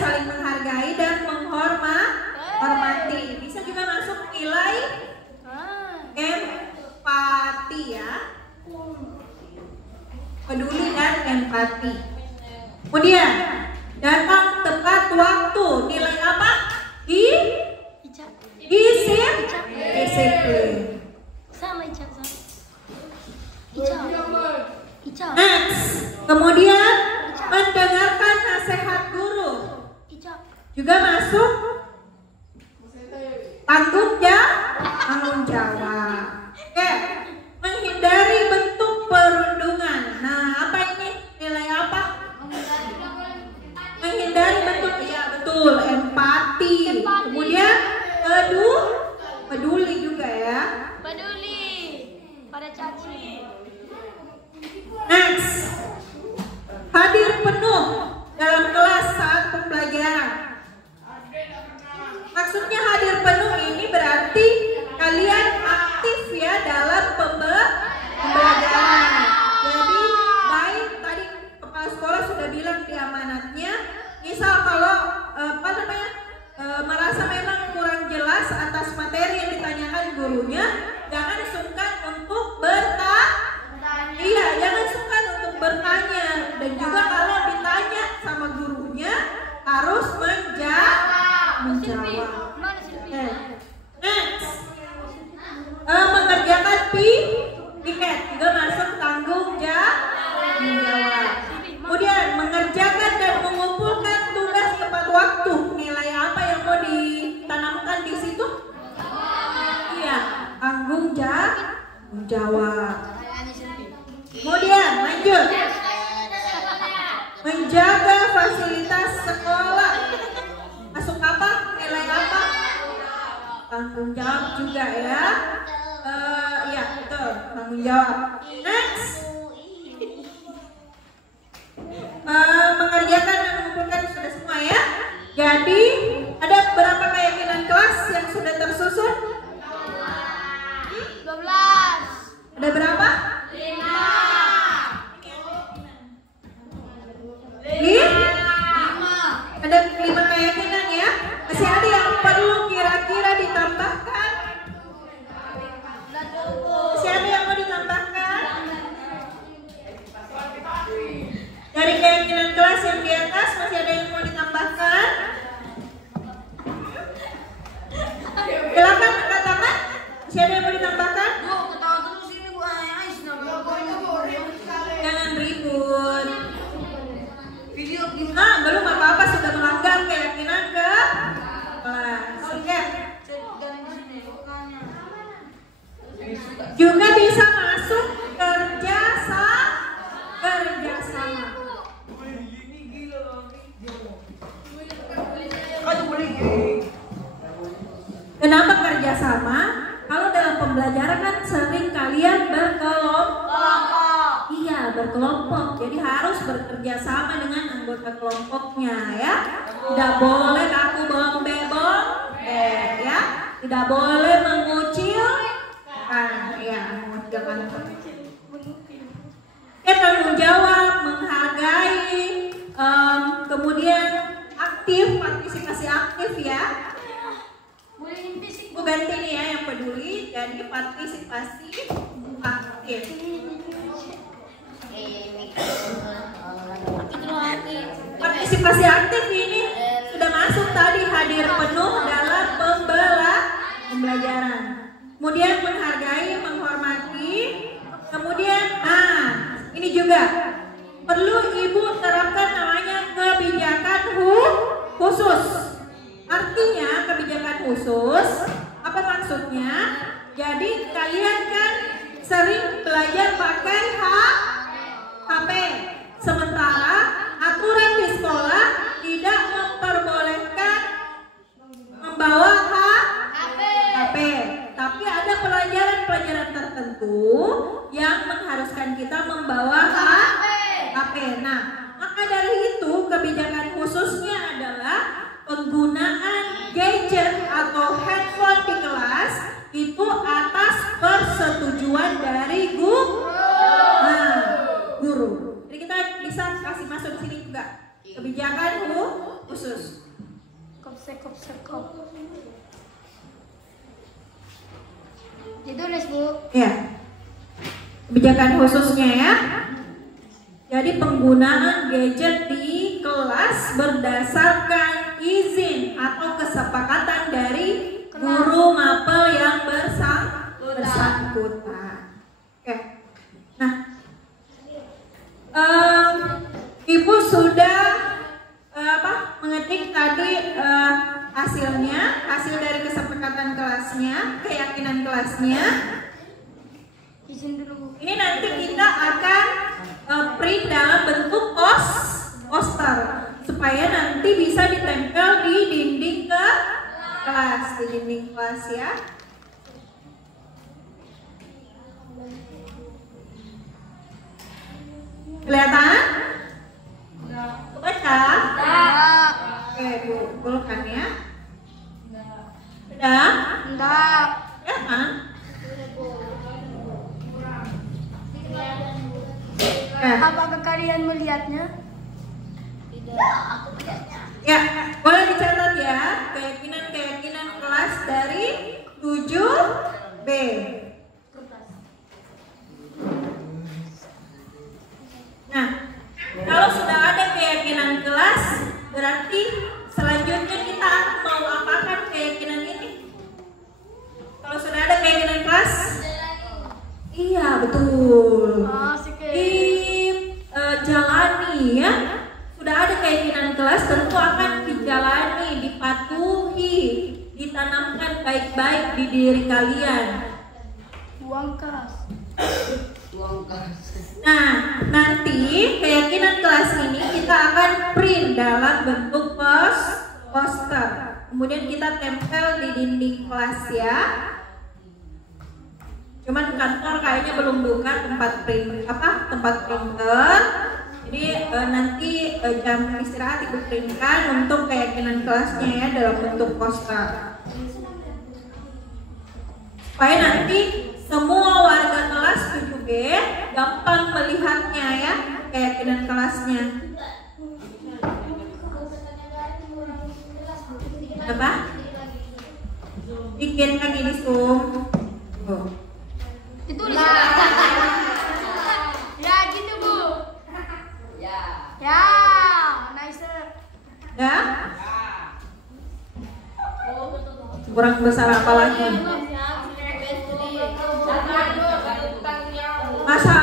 saling menghargai dan menghormati. Bisa juga masuk nilai empati ya. Peduli dan empati. Kemudian datang tepat waktu. Nilai apa? Disiplin. Sama Ica. Next, kemudian mendengarkan nasihat guru. Juga masuk tanggung jawab. Oke, menghindari bentuk perundungan. Nah, apa ini? Nilai apa? Menghindari bentuk, ya betul, empati. Kemudian peduli juga ya. Peduli pada caci. Next, hadir penuh dalam kelas saat pembelajaran. Maksudnya hadir penuh ini berarti kalian aktif ya dalam pembelajaran. Jadi baik tadi kepala sekolah sudah bilang di amanatnya, misal kalau merasa memang kurang jelas atas materi yang ditanyakan gurunya, jangan sungkan untuk bertanya. Dan juga kalau ditanya sama gurunya harus menjawab. Next, mengerjakan piket juga masuk tanggung jawab. Kemudian mengerjakan dan mengumpulkan tugas tepat waktu. Nilai apa yang mau ditanamkan di situ? Iya, tanggung jawab. Kemudian lanjut, menjaga fasilitas sekolah. Masuk apa? Nilai apa? Tanggung jawab juga ya. Ya betul, tanggung jawab. Next, mengerjakan dan mengumpulkan sudah semua ya. Jadi ada berapa keyakinan kelas yang sudah tersusun? 12. Ada berapa? 5. Ada 5 keyakinan ya. Masih ada yang perlu kira-kira ditambahkan? Masih ada yang mau ditambahkan? Dari keyakinan kelas yang di atas masih ada yang mau ditambahkan? Silakan angkat tangan. Masih ada yang mau ditambahkan? Jangan ribut. Belum apa-apa sudah melanggar keyakinan ke kelas. Oke. Juga bisa masuk kerja sama. Kenapa kerjasama? Kalau dalam pembelajaran kan sering kalian berkelompok. Iya, berkelompok. Jadi harus bekerja sama dengan anggota kelompoknya ya. Tidak boleh aku bombe ya. Tidak boleh mengucil. Ya, mengucilkan. Tanggung jawab, menghargai, kemudian aktif, partisipasi aktif ya. Aku ganti nih ya yang peduli, jadi partisipasi aktif. Partisipasi aktif ini sudah masuk tadi, hadir penuh dalam pembelajaran. Kemudian menghargai, menghormati. Kemudian, ini juga perlu ibu terapkan namanya kebijakan khusus. Artinya kebijakan khusus, apa maksudnya? Jadi kalian kan sering belajar pakai HP, sementara aturan di sekolah tidak penggunaan gadget atau handphone di kelas itu atas persetujuan dari guru. Jadi kita bisa kasih masuk di sini juga kebijakan khusus. Kop. Ditulis, Bu. Ya. Kebijakan khususnya ya. Jadi penggunaan gadget di kelas berdasarkan izin atau kesepakatan dari guru mapel yang bersangkutan. Oke. Nah, Ibu sudah mengetik tadi hasil dari kesepakatan kelasnya, keyakinan kelasnya. Izin dulu. Ini nanti kita akan print dalam bentuk poster supaya nanti bisa ditempel di dinding kelas, ya. Kelihatan? Baca? Oke, Bu, golkan ya. Sudah? Enggak. Kelihatan? Apakah kalian melihatnya? Ya, boleh dicatat ya, keyakinan kelas dari 7B. Nah, kalau sudah ada keyakinan kelas, berarti selanjutnya kita mau apakan keyakinan ini? Kalau sudah ada keyakinan kelas, iya betul. Jalani ya. Sudah ada keyakinan kelas, tentu akan dijalani, dipatuhi, ditanamkan baik-baik di diri kalian. Uang kas. Nah, nanti keyakinan kelas ini kita akan print dalam bentuk poster. Kemudian kita tempel di dinding kelas ya. Cuman kantor kayaknya belum buka tempat printer. Jadi nanti jam istirahat Ibu printkan untuk keyakinan kelasnya ya dalam bentuk poster. Supaya nanti semua warga kelas 7B gampang melihatnya ya, keyakinan kelasnya. Apa? Bikin lagi di Zoom. Itu ya gitu, Bu. Ya, nice. Ya? Kurang besar apa lagi? Masa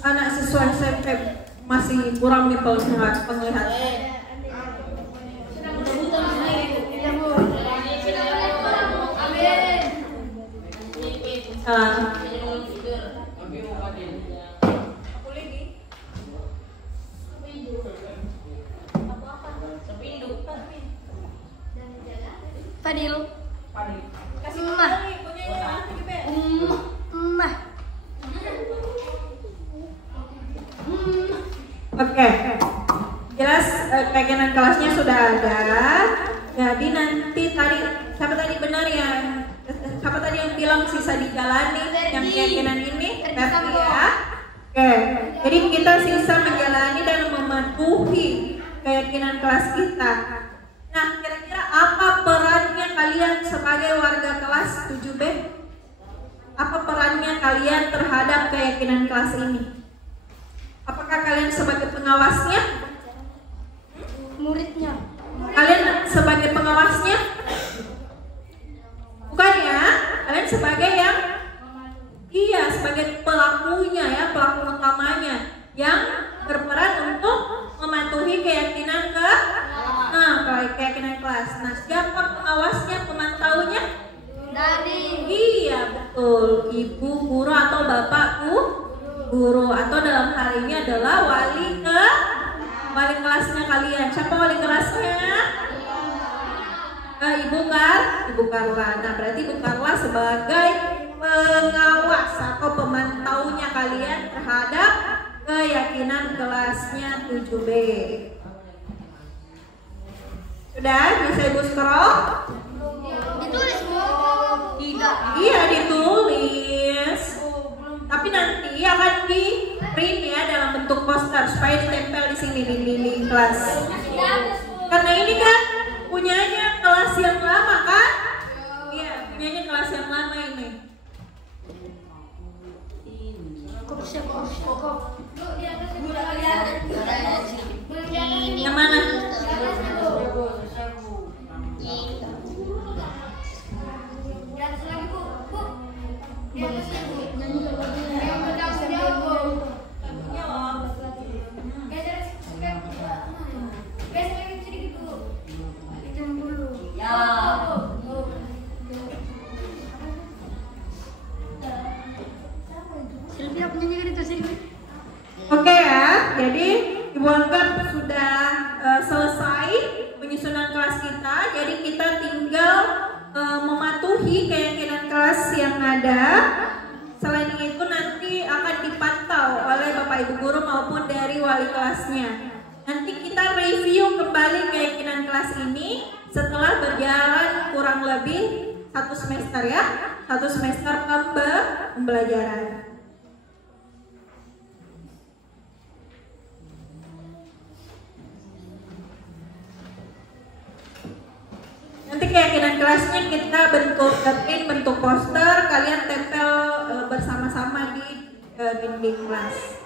anak siswa SMP masih kurang penglihatan? Fadil. Kasih Emak. Emak. Oke, jelas keyakinan kelasnya sudah ada. Jadi nanti siapa tadi yang bilang sisa dijalani yang keyakinan ini? Ferdi ya. Oke, jadi kita sisa menjalani dan mematuhi keyakinan kelas kita. Nah, kira-kira apa perannya kalian sebagai warga kelas 7B? Apa perannya kalian terhadap keyakinan kelas ini? Apakah kalian sebagai pengawasnya? Muridnya. Kalian sebagai pengawasnya? Bukan ya? Kalian sebagai sebagai pelakunya ya, pelaku utamanya yang berperan untuk mematuhi keyakinan keyakinan kelas. Nah, siapa pengawasnya, pemantaunya? Iya betul, ibu guru atau bapak guru, atau dalam hal ini adalah wali kelasnya kalian. Siapa wali kelasnya? Ibu Carla. Nah, berarti Ibu Carla sebagai pengawas atau pemantaunya kalian terhadap keyakinan kelasnya 7B. Sudah bisa Ibu scroll? Ditulis Bu. Tidak. Iya ditulis. Tapi nanti akan di print ya dalam bentuk poster supaya ditempel di sini di dinding kelas. Karena ini kan punyanya kelas yang lama kan? Iya, punyanya kelas yang lama ini. Yang mana? Silvia punya gitu Silvia. Oke ya, jadi Ibu anggap sudah selesai penyusunan kelas kita. Jadi kita tinggal mematuhi keyakinan kelas yang ada. Selain itu nanti akan dipantau oleh Bapak Ibu guru maupun dari wali kelasnya. Nanti kita review kembali keyakinan kelas ini setelah berjalan kurang lebih 1 semester ya, 1 semester pembelajaran. Nanti keyakinan kelasnya kita bentuk poster, kalian tempel bersama-sama di dinding kelas.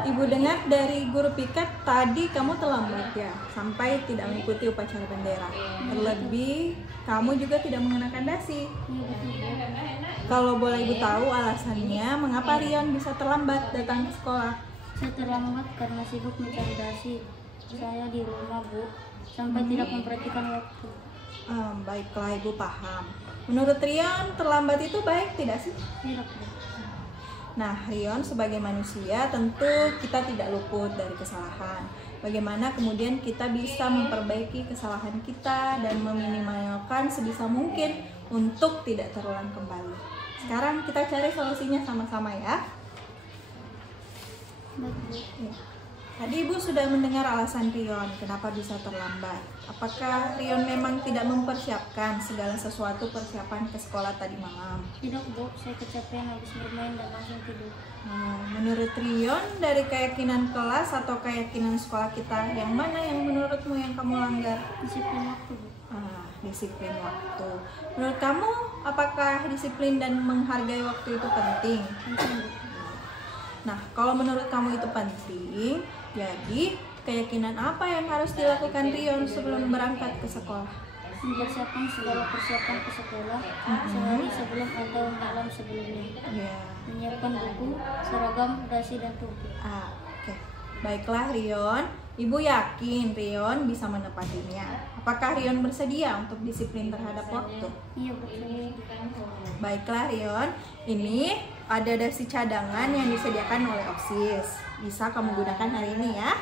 Ibu dengar dari guru piket tadi kamu terlambat ya, sampai tidak mengikuti upacara bendera. Terlebih kamu juga tidak mengenakan dasi. Kalau boleh Ibu tahu alasannya mengapa Rion bisa terlambat datang ke sekolah? Saya terlambat karena sibuk mencari dasi. Saya di rumah Bu, sampai tidak memperhatikan waktu. Baiklah Ibu paham. Menurut Rion terlambat itu baik tidak sih? Tidak Bu. Nah, Rion sebagai manusia tentu kita tidak luput dari kesalahan. Bagaimana kemudian kita bisa memperbaiki kesalahan kita dan meminimalkan sebisa mungkin untuk tidak terulang kembali. Sekarang kita cari solusinya sama-sama ya. Baik Bu. Ya. Tadi Ibu sudah mendengar alasan Rion kenapa bisa terlambat. Apakah Rion memang tidak mempersiapkan segala sesuatu persiapan ke sekolah tadi malam? Tidak Bu, saya kecapean habis bermain dan langsung tidur. Nah, menurut Rion dari keyakinan kelas atau keyakinan sekolah kita, yang mana yang menurutmu yang kamu langgar? Disiplin waktu Bu. Disiplin waktu. Menurut kamu, apakah disiplin dan menghargai waktu itu penting? Penting Bu. Nah, kalau menurut kamu itu penting, jadi keyakinan apa yang harus dilakukan Rion sebelum berangkat ke sekolah? Mempersiapkan segala persiapan ke sekolah sehari sebelum atau malam sebelumnya. Ya. Menyiapkan buku, seragam, dasi dan topi. Oke. Baiklah Rion, Ibu yakin Rion bisa menepatinya. Apakah Rion bersedia untuk disiplin terhadap waktu? Iya Bu. Baiklah Rion, ini ada dasi cadangan yang disediakan oleh OSIS. Bisa kamu gunakan hari ini ya.